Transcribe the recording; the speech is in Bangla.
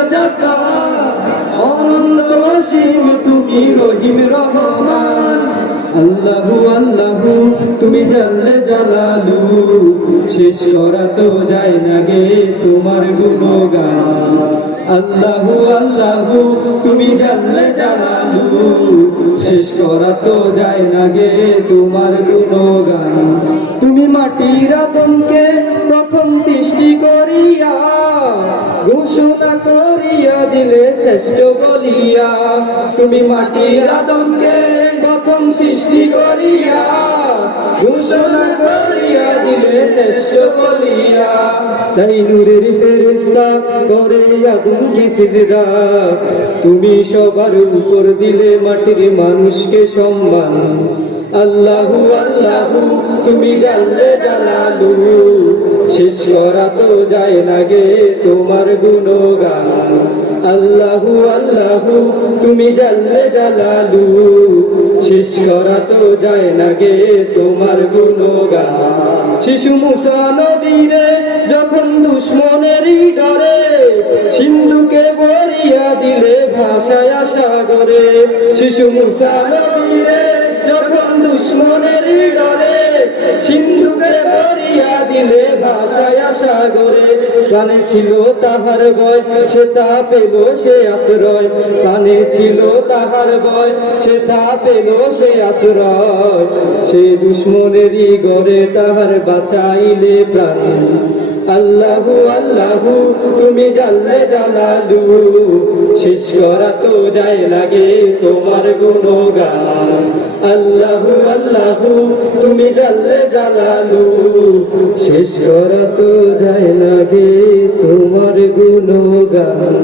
রাজাকা, অনন্ত তুমি রহিম রহমান। আল্লাহু আল্লাহু, তুমি জানলে জালালু। শেষ করা তো যায় না গে তোমার গুণগান। আল্লাহু আল্লাহু, তুমি জানলে জালালু। শেষ করা তো যায় না গে তোমার গুণগান। তুমি মাটির আদমকে ঘোষণা করিয়া দিলে শ্রেষ্ঠ বলিয়া। তুমি মাটির আদমকে প্রথম সৃষ্টি করিয়া। ঘোষণা করিয়া দিলে শ্রেষ্ঠ বলিয়া। তাই নূরের ফেরেস্তা করে আগুন সিজদা? তুমি সবার উপর দিলে মাটির মানুষকে সম্মান। আল্লাহু আল্লাহু, তুমি জানলে জালালু। শেষ করা তো যায় না গে তোমার গুণগান। আল্লাহু আল্লাহু, তুমি জানলে জালালু। শেষ করা তো যায় না গে তোমার গুণগান। শিশু মুসা নবীরে যখন দুশ্মনেরই ডরে, সিন্ধুকে বরিয়া দিলে ভাষায় সাগরে। শিশু মুসা নবীরে যখন দুশ্মনেরই ডরে দিলে ভাষায় সাগরে, কানে ছিল তাহার ভয়, সে তা পেল সে আশ্রয়। কানে ছিল তাহার ভয়, সে তা পেল সে আশ্রয়। সে দুশ্মনেরই গড়ে তাহার বাঁচাইলে প্রাণ। আল্লাহু আল্লাহু, তুমি জানলে জালালু। শেষ করা তো যায় লাগে তোমার গুণগান। আল্লাহু আল্লাহু, তুমি জানলে জালালু। শেষ করা তো যায় না গে তোমার গুণগান।